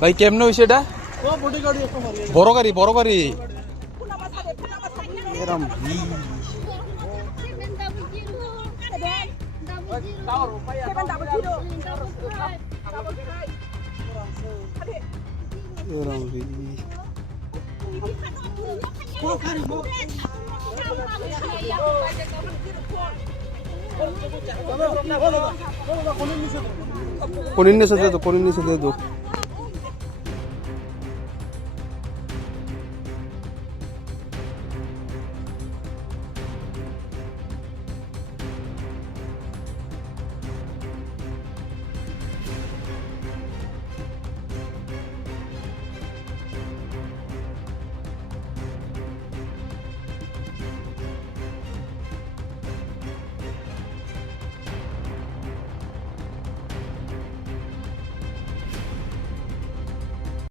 ভাই কেমনে হইছে এটা? বড় গাড়ি বড় গাড়ি এরম কোন নিচে দে তো কোন নিচে দে তো